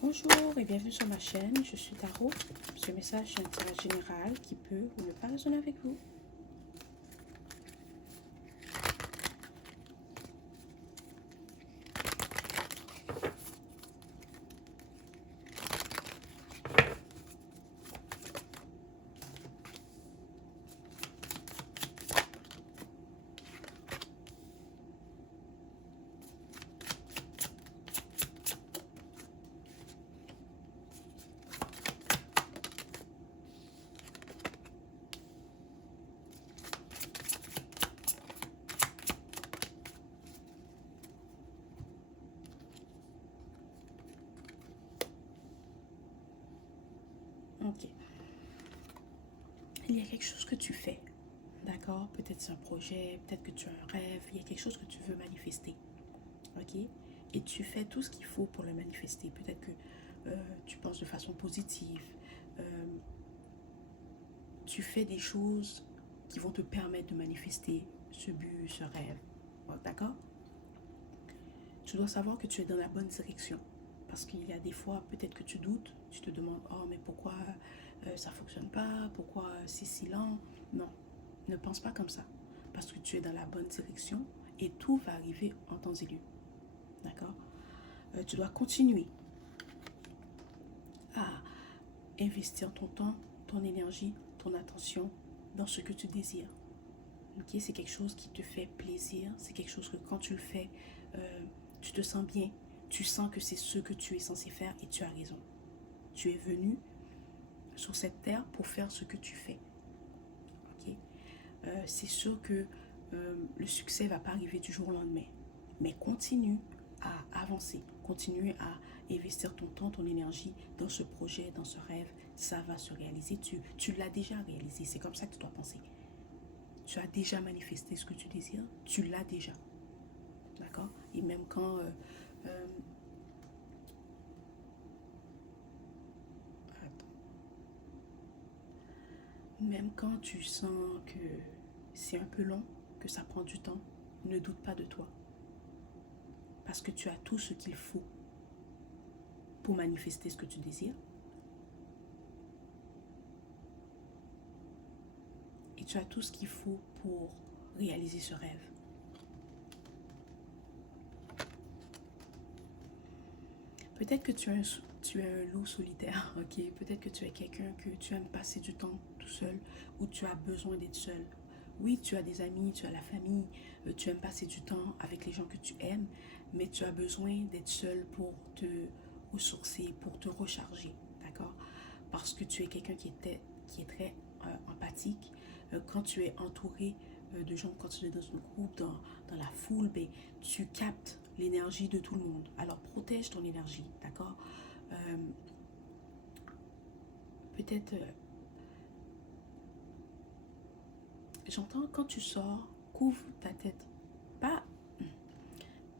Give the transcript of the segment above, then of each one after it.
Bonjour et bienvenue sur ma chaîne, je suis Tarot. Ce message est un tirage général qui peut ou ne pas résonner avec vous. Ok. Il y a quelque chose que tu fais, d'accord? Peut-être c'est un projet, peut-être que tu as un rêve, il y a quelque chose que tu veux manifester, ok? Et tu fais tout ce qu'il faut pour le manifester. Peut-être que tu penses de façon positive, euh, tu fais des choses qui vont te permettre de manifester ce but, ce rêve, d'accord? Tu dois savoir que tu es dans la bonne direction. Parce qu'il y a des fois, peut-être que tu doutes, tu te demandes, oh mais pourquoi ça ne fonctionne pas, pourquoi c'est si lent. Non, ne pense pas comme ça. Parce que tu es dans la bonne direction et tout va arriver en temps et lieu. D'accord? Tu dois continuer à investir ton temps, ton énergie, ton attention dans ce que tu désires. Ok? C'est quelque chose qui te fait plaisir, c'est quelque chose que quand tu le fais, euh, tu te sens bien, tu sens que c'est ce que tu es censé faire et tu as raison. Tu es venu sur cette terre pour faire ce que tu fais. Okay? C'est sûr que le succès ne va pas arriver du jour au lendemain. Mais continue à avancer. Continue à investir ton temps, ton énergie dans ce projet, dans ce rêve. Ça va se réaliser. Tu l'as déjà réalisé. C'est comme ça que tu dois penser. Tu as déjà manifesté ce que tu désires. Tu l'as déjà. D'accord? Et même quand euh, même quand tu sens que c'est un peu long, que ça prend du temps, ne doute pas de toi. Parce que tu as tout ce qu'il faut pour manifester ce que tu désires. Et tu as tout ce qu'il faut pour réaliser ce rêve. Peut-être que tu es un loup solitaire, ok? Peut-être que tu es quelqu'un que tu aimes passer du temps tout seul ou tu as besoin d'être seul. Oui, tu as des amis, tu as la famille, tu aimes passer du temps avec les gens que tu aimes, mais tu as besoin d'être seul pour te ressourcer, pour te recharger, d'accord? Parce que tu es quelqu'un qui est très empathique. Quand tu es entouré de gens, quand tu es dans un groupe, dans la foule, ben, tu captes l'énergie de tout le monde. Alors protège ton énergie, d'accord? euh, Peut-être, j'entends quand tu sors, couvre ta tête. Pas,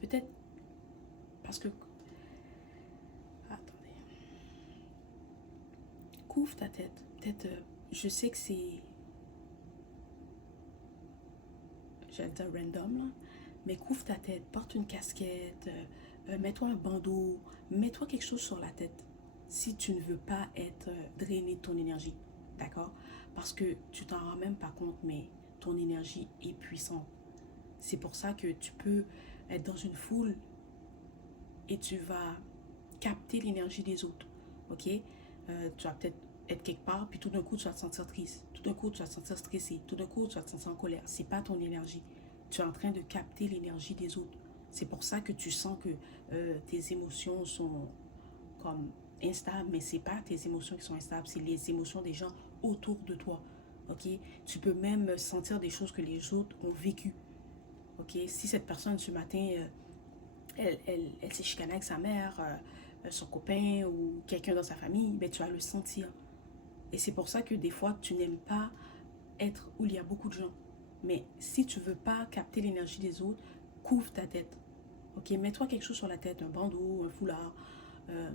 peut-être, parce que, attendez, couvre ta tête. Peut-être, je sais que c'est, j'allais dire random, là, mais couvre ta tête, porte une casquette, mets-toi un bandeau, mets-toi quelque chose sur la tête si tu ne veux pas être drainé de ton énergie, d'accord? Parce que tu t'en rends même pas compte, mais ton énergie est puissante. C'est pour ça que tu peux être dans une foule et tu vas capter l'énergie des autres, ok? Tu vas peut-être être quelque part, puis tout d'un coup, tu vas te sentir triste. Tout d'un coup, tu vas te sentir stressé. Tout d'un coup, tu vas te sentir en colère. C'est pas ton énergie. Tu es en train de capter l'énergie des autres. C'est pour ça que tu sens que tes émotions sont comme instables, mais c'est pas tes émotions qui sont instables, c'est les émotions des gens autour de toi. Ok? Tu peux même sentir des choses que les autres ont vécues. Ok? Si cette personne ce matin elle s'est chicanée avec sa mère, son copain ou quelqu'un dans sa famille, ben, tu vas le sentir. Et c'est pour ça que des fois, tu n'aimes pas être où il y a beaucoup de gens. Mais si tu veux pas capter l'énergie des autres, couvre ta tête. Ok, mets-toi quelque chose sur la tête, un bandeau, un foulard, euh,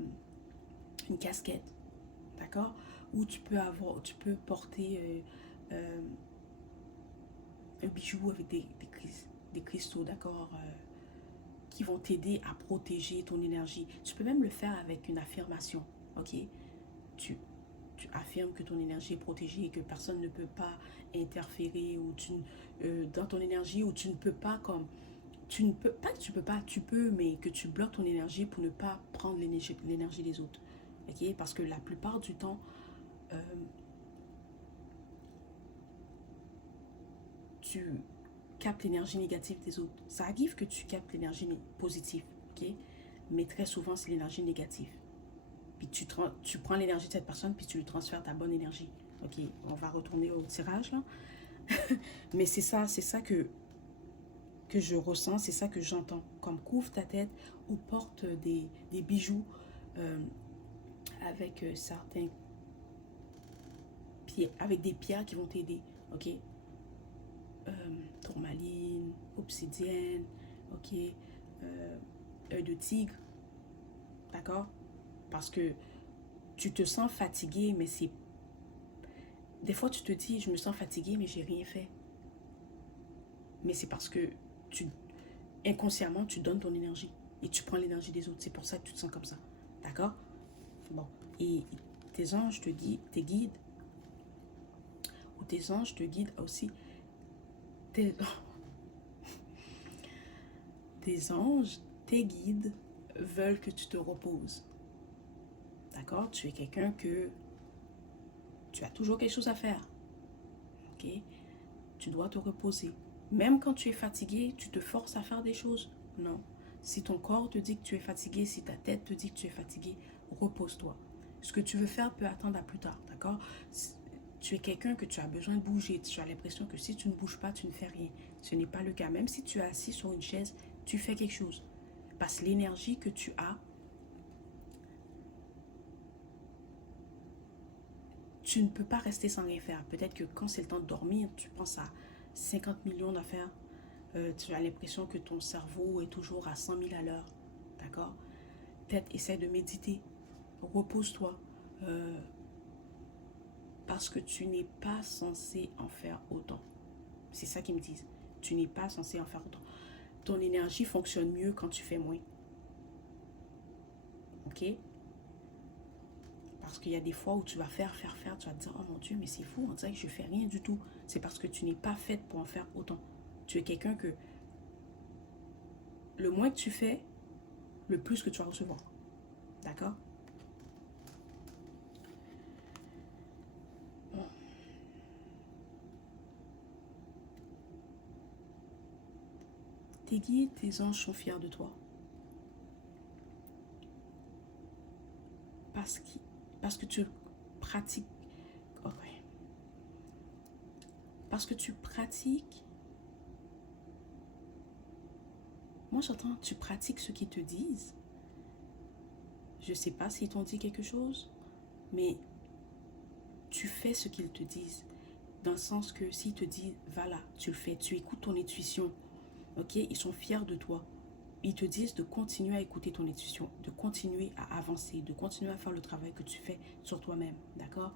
une casquette, d'accord? Ou tu peux porter un bijou avec des cristaux, d'accord? qui vont t'aider à protéger ton énergie. Tu peux même le faire avec une affirmation, ok? Tu, tu affirmes que ton énergie est protégée et que personne ne peut pas interférer dans ton énergie, ou tu ne peux pas comme... Tu ne peux pas que tu peux pas, tu peux, mais que tu bloques ton énergie pour ne pas prendre l'énergie des autres. Ok? Parce que la plupart du temps, euh, tu captes l'énergie négative des autres. Ça arrive que tu captes l'énergie positive, ok? Mais très souvent, c'est l'énergie négative. Puis tu prends l'énergie de cette personne, puis tu lui transfères ta bonne énergie. Ok, on va retourner au tirage, là. Mais c'est ça que je ressens, c'est ça que j'entends. Comme couvre ta tête ou porte des bijoux euh, avec certains pierres, avec des pierres qui vont t'aider, ok? Tourmaline, obsidienne, ok? Œil de tigre, d'accord? Parce que tu te sens fatigué, mais c'est... Des fois, tu te dis, je me sens fatigué, mais j'ai rien fait. Mais c'est parce que tu, inconsciemment, tu donnes ton énergie et tu prends l'énergie des autres. C'est pour ça que tu te sens comme ça. D'accord? Bon. Et tes anges te guident, tes guides, ou tes anges te guident aussi. Tes, tes anges, tes guides veulent que tu te reposes. D'accord? Tu es quelqu'un que tu as toujours quelque chose à faire. Ok? Tu dois te reposer. Même quand tu es fatigué, tu te forces à faire des choses. Non. Si ton corps te dit que tu es fatigué, si ta tête te dit que tu es fatigué, repose-toi. Ce que tu veux faire peut attendre à plus tard, d'accord? Tu es quelqu'un que tu as besoin de bouger. Tu as l'impression que si tu ne bouges pas, tu ne fais rien. Ce n'est pas le cas. Même si tu es assis sur une chaise, tu fais quelque chose. Parce que l'énergie que tu as, tu ne peux pas rester sans rien faire. Peut-être que quand c'est le temps de dormir, tu penses à 50 millions d'affaires. Tu as l'impression que ton cerveau est toujours à 100 000 à l'heure. D'accord? Peut-être essaie de méditer. Repose-toi. Euh, parce que tu n'es pas censé en faire autant. C'est ça qu'ils me disent. Tu n'es pas censé en faire autant. Ton énergie fonctionne mieux quand tu fais moins. Ok? Parce qu'il y a des fois où tu vas faire. Tu vas te dire, oh mon Dieu, mais c'est fou, on dirait que je fais rien du tout. C'est parce que tu n'es pas faite pour en faire autant. Tu es quelqu'un que le moins que tu fais, le plus que tu vas recevoir. D'accord? Bon. Tes guides, tes anges sont fiers de toi. Parce que, parce que tu pratiques. Ok. Parce que tu pratiques. Moi, j'entends, tu pratiques ce qu'ils te disent. Je ne sais pas s'ils t'ont dit quelque chose, mais tu fais ce qu'ils te disent. Dans le sens que s'ils te disent, va là, tu le fais, tu écoutes ton intuition. Ok? Ils sont fiers de toi. Ils te disent de continuer à écouter ton intuition, de continuer à avancer, de continuer à faire le travail que tu fais sur toi-même. D'accord?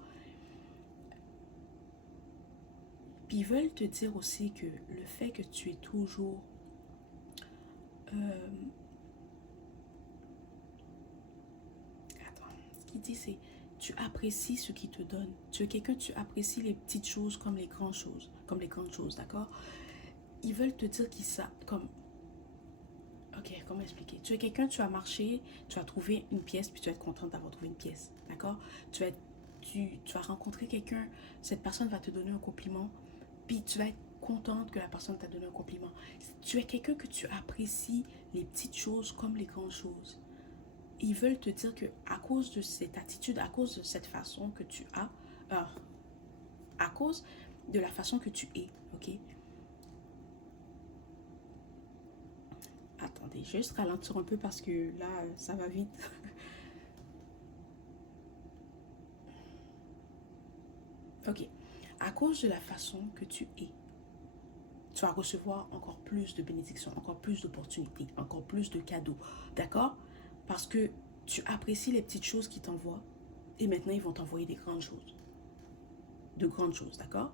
Puis ils veulent te dire aussi que le fait que tu es toujours euh, attends, ce qu'il dit c'est tu apprécies ce qu'il te donne. Tu es quelqu'un, tu apprécies les petites choses comme les grandes choses, d'accord? Ils veulent te dire qu'ils ça comme ok, comment expliquer? Tu es quelqu'un, tu as marché, tu as trouvé une pièce, puis tu vas être contente d'avoir trouvé une pièce, d'accord? Tu vas rencontrer quelqu'un, cette personne va te donner un compliment, puis tu vas être contente que la personne t'a donné un compliment. Tu es quelqu'un que tu apprécies les petites choses comme les grandes choses. Ils veulent te dire que à cause de cette attitude, à cause de cette façon que tu as, à cause de la façon que tu es, ok? Attendez, je vais juste ralentir un peu parce que là, ça va vite. Ok. À cause de la façon que tu es, tu vas recevoir encore plus de bénédictions, encore plus d'opportunités, encore plus de cadeaux. D'accord? Parce que tu apprécies les petites choses qu'ils t'envoient et maintenant ils vont t'envoyer des grandes choses. De grandes choses, d'accord?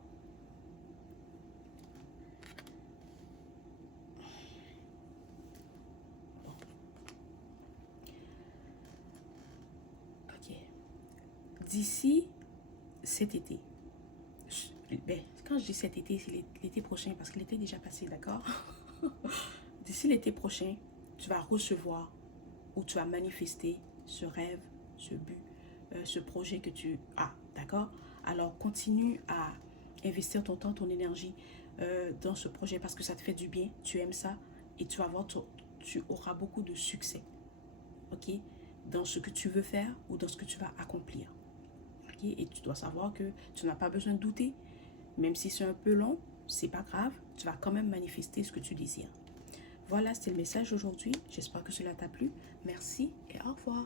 d'ici cet été, ben, quand je dis cet été, c'est l'été prochain, parce que l'été est déjà passé, d'accord? D'ici l'été prochain, tu vas recevoir ou tu vas manifester ce rêve, ce but, ce projet que tu as, d'accord? Alors, continue à investir ton temps, ton énergie dans ce projet parce que ça te fait du bien, tu aimes ça et tu vas voir, tu auras beaucoup de succès, ok? Dans ce que tu veux faire ou dans ce que tu vas accomplir, ok? Et tu dois savoir que tu n'as pas besoin de douter, même si c'est un peu long, c'est pas grave, tu vas quand même manifester ce que tu désires. Voilà, c'était le message aujourd'hui. J'espère que cela t'a plu. Merci et au revoir.